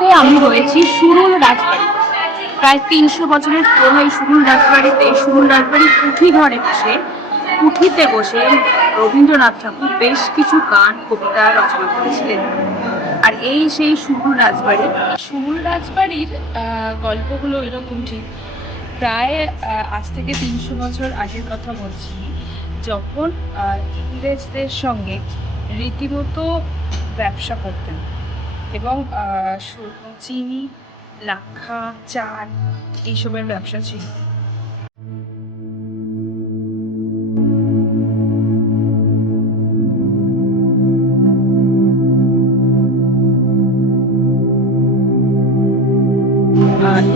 মুহূর্তে আমি রয়েছি সুরুল রাজবাড়ি। প্রায় ৩০০ বছরের পুরনো এই সুরুল রাজবাড়িতে সুরুল রাজবাড়ির কুঠি ঘরে বসে কুঠিতে বসে রবীন্দ্রনাথ ঠাকুর বেশ কিছু গান কবিতা রচনা করেছিলেন। আর এই সেই সুরুল রাজবাড়ি। সুরুল রাজবাড়ির গল্পগুলো এরকম ঠিক প্রায় আজ থেকে ৩০০ বছর আগের কথা বলছি, যখন ইংরেজদের সঙ্গে রীতিমতো ব্যবসা করতেন এবং চিনি, লাক্ষা, চাল এইসবের ব্যবসা ছিল।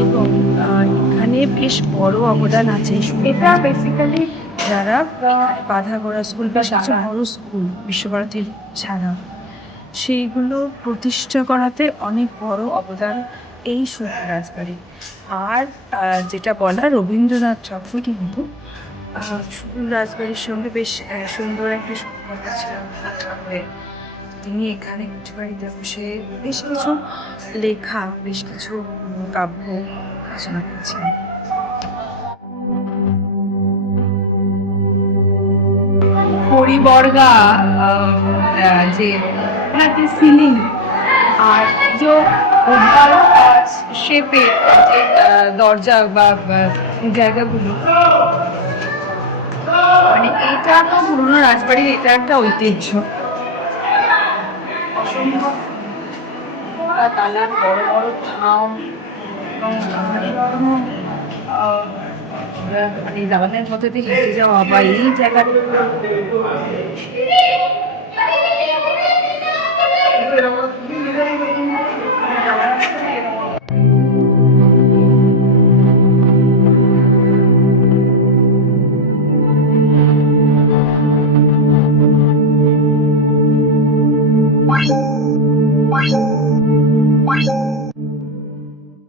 এবং এখানে বেশ বড় অবদান আছে। এটা বেসিক্যালি যারা বাঁধাগোড়া স্কুল বা কিছু বড় স্কুল বিশ্বভারতীর ছাড়া সেইগুলো প্রতিষ্ঠা করাতে অনেক বড় অবদান এই সুরুল রাজবাড়ি। আর যেটা বলা, রবীন্দ্রনাথ ঠাকুর কিন্তু সুরুল রাজবাড়ির সঙ্গে বেশ সুন্দর একটা সম্পর্ক ছিল। তিনি এখানে কুঠিবাড়িতে বসে বেশ কিছু লেখা, বেশ কিছু কাব্য রচনা করেছিলেন। হরিবর্গা যে ওনাকে সিলিং আর যে ওভার শেপের যে দরজা বা জায়গাগুলো, মানে এটা তো পুরোনো রাজবাড়ির এটা একটা ঐতিহ্য। অসম্ভব তালার বড় বড় থাম এবং মানে দালানের মধ্যে দিয়ে হেঁটে যাওয়া বা এই জায়গাটা